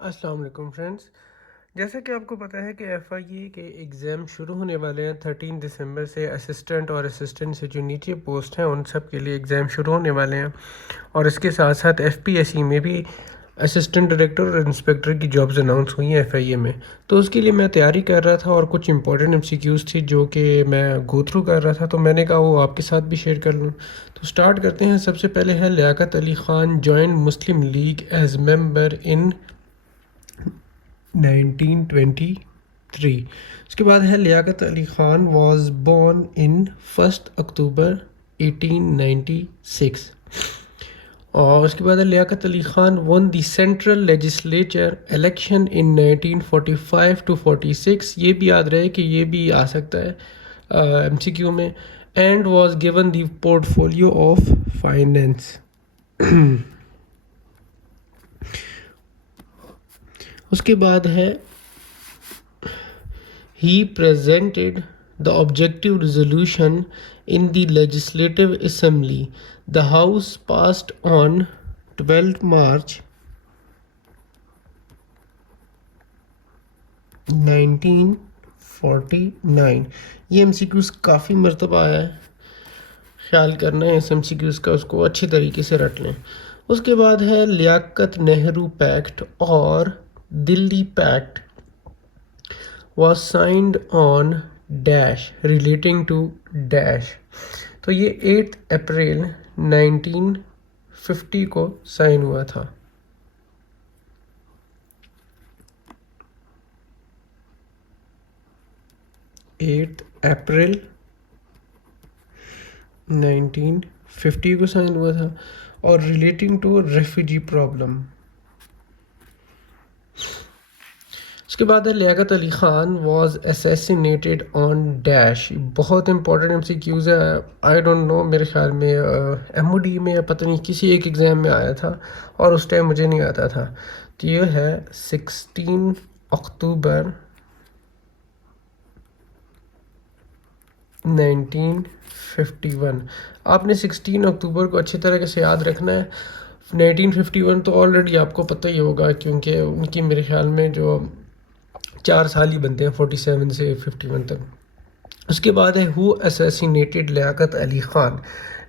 अस्सलाम वालेकुम फ्रेंड्स। जैसा कि आपको पता है कि एफआईए के एग्ज़ाम शुरू होने वाले हैं 13 दिसंबर से। असिस्टेंट और असिस्टेंट से जो नीचे पोस्ट हैं उन सब के लिए एग्ज़ाम शुरू होने वाले हैं और इसके साथ साथ एफपीएससी में भी असिस्टेंट डायरेक्टर और इंस्पेक्टर की जॉब्स अनाउंस हुई हैं एफआईए में। तो उसके लिए मैं तैयारी कर रहा था और कुछ इंपॉर्टेंट एमसीक्यूज़ थी जो कि मैं गो थ्रू कर रहा था, तो मैंने कहा वो आपके साथ भी शेयर कर लूँ। तो स्टार्ट करते हैं। सबसे पहले है Liaquat Ali Khan join Muslim League as member in 1923। उसके बाद है Liaquat Ali Khan was born in 1 October 1896। और उसके बाद है Liaquat Ali Khan won the central legislature election in 1945 to 46। ये भी याद रहे कि ये भी आ सकता है एमसीक्यू में। And was given the portfolio of finance. उसके बाद है he presented the objective resolution in the Legislative Assembly. The House passed on 12 March 1949। ये एमसीक्यूज़ काफ़ी मरतबा आया है, ख्याल करना है इस एमसीक्यूज़ का, उसको अच्छी तरीके से रट लें। उसके बाद है लियाकत नेहरू पैक्ट और Delhi pact was signed on dash relating to dash। तो ये 8 अप्रैल 1950 को साइन हुआ था। एट अप्रैल 1950 को साइन हुआ था और रिलेटिंग टू रेफ्यूजी प्रॉब्लम। उसके बाद है Liaquat Ali Khan was assassinated on dash. बहुत इंपॉर्टेंट एमसीक्यूज़ है। आई डोंट नो, मेरे ख्याल में एमओडी में या पता नहीं किसी एक एग्ज़ाम में आया था और उस टाइम मुझे नहीं आता था। तो ये है 16 अक्टूबर 1951। आपने 16 अक्टूबर को अच्छी तरीके से याद रखना है। 1951 तो ऑलरेडी आपको पता ही होगा क्योंकि उनकी मेरे ख्याल में जो 4 साल ही बनते हैं 47 से 51 तक। उसके बाद है हु असैसिनेटेड लियाकत अली ख़ान।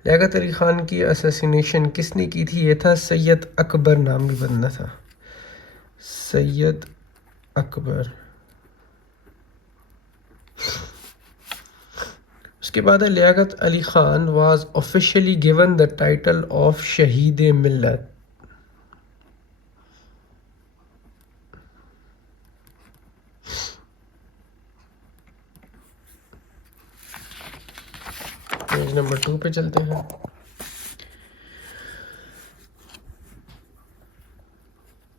लियाकत अली ख़ान की असैसिनेशन किसने की थी? ये था सैयद अकबर नामी बंदा था, सैयद अकबर। उसके बाद है Liaquat Ali Khan was officially given the title of Shaheed Millat. Page number 2 पे चलते हैं।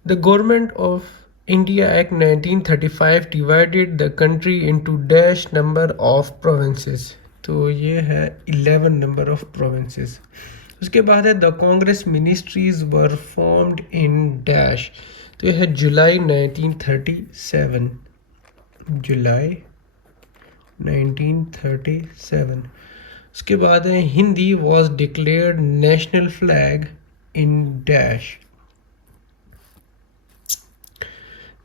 The Government of India Act 1935 divided the country into dash number of provinces। तो ये है 11 number of provinces। उसके बाद है the Congress ministries were formed in dash. तो ये है जुलाई 1937, जुलाई 1937। उसके बाद है Hindi was declared national flag in dash.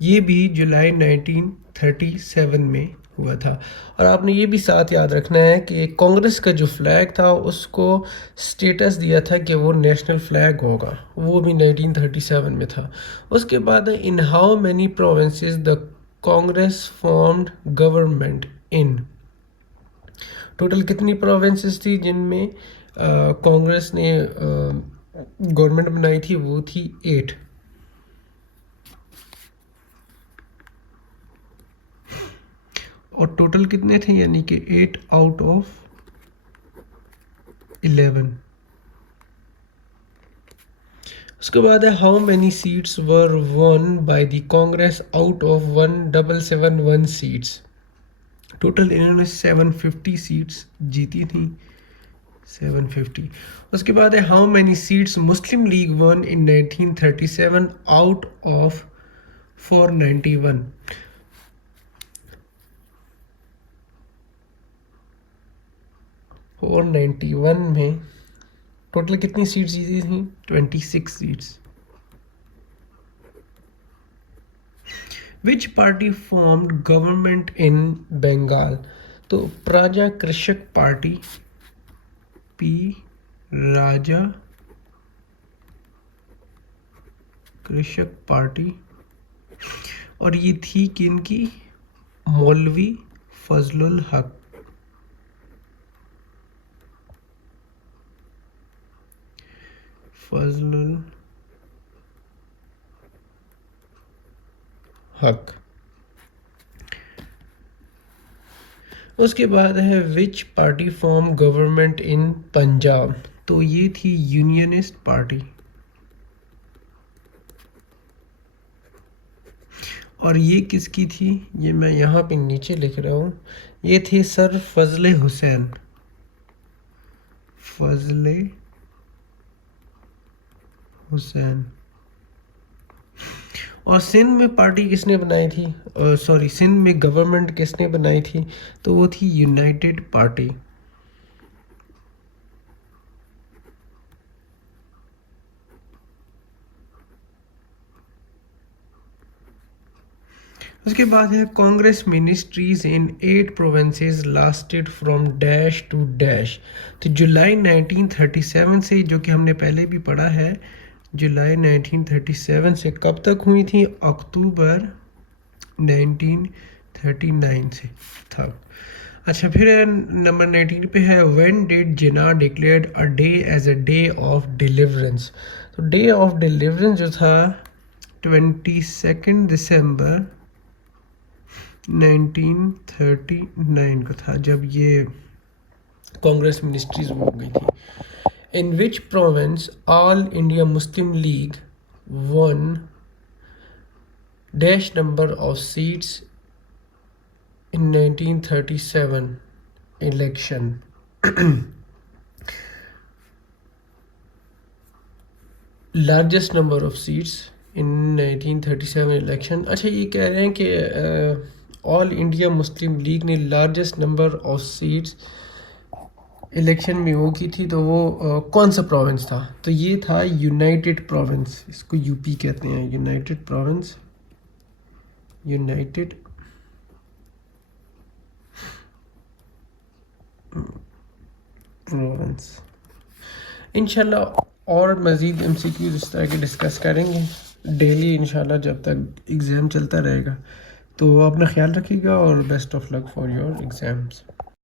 ये भी जुलाई 1937 में हुआ था। और आपने ये भी साथ याद रखना है कि कांग्रेस का जो फ्लैग था उसको स्टेटस दिया था कि वो नेशनल फ्लैग होगा, वो भी 1937 में था। उसके बाद in how many provinces the Congress formed government in. Total कितनी प्रोविंसेस थी जिनमें कांग्रेस ने गवर्नमेंट बनाई थी? वो थी 8। और टोटल कितने थे? यानी कि 8 आउट ऑफ 11। उसके बाद है how many seats were won by the Congress out of 1771 seats. Total इन्होंने 750 सीट्स जीती थी, 750। उसके बाद है how many seats Muslim League won in 1937 out of 491। 491 में टोटल कितनी सीट्स जीती थी? 26 seats. Which party formed government in Bengal? तो प्रजा कृषक पार्टी, पी राजा कृषक पार्टी, और ये थी किनकी? मौलवी फजलुल हक। फजलुल हक। उसके बाद है विच party form government in Punjab? तो ये थी यूनियनिस्ट पार्टी। और ये किसकी थी? ये मैं यहाँ पे नीचे लिख रहा हूँ, ये थे सर फजले हुसैन। फजले हुसैन। और सिंध में पार्टी किसने बनाई थी? सॉरी, सिंध में गवर्नमेंट किसने बनाई थी? तो वो थी यूनाइटेड पार्टी। उसके बाद है Congress ministries in 8 provinces lasted from dash to dash. तो जुलाई 1937 से, जो कि हमने पहले भी पढ़ा है, जुलाई 1937 से कब तक हुई थी? अक्टूबर 1939 से था। अच्छा, फिर नंबर 19 पे है when did Jinnah declared a day as a day of deliverance? तो डे ऑफ डिलीवरेंस जो था 22 दिसंबर 1939 का था, जब ये कांग्रेस मिनिस्ट्रीज हो गई थी। In which province All India Muslim League one dash number of seats in 1937 election? Largest number of seats in 1937 election. अच्छा, ये कह रहे हैं कि ऑल इंडिया मुस्लिम लीग ने largest number of seats election में वो की थी, तो वो कौन सा प्रोविंस था? तो ये था यूनाइटेड प्रोविंस, इसको यूपी कहते हैं, यूनाइटेड प्रोविंस, यूनाइटेड प्रोविंस। इंशाल्लाह और मज़ीद MCQs इस तरह के डिस्कस करेंगे डेली इंशाल्लाह, जब तक एग्ज़ाम चलता रहेगा। तो अपना ख्याल रखिएगा और best of luck for your exams.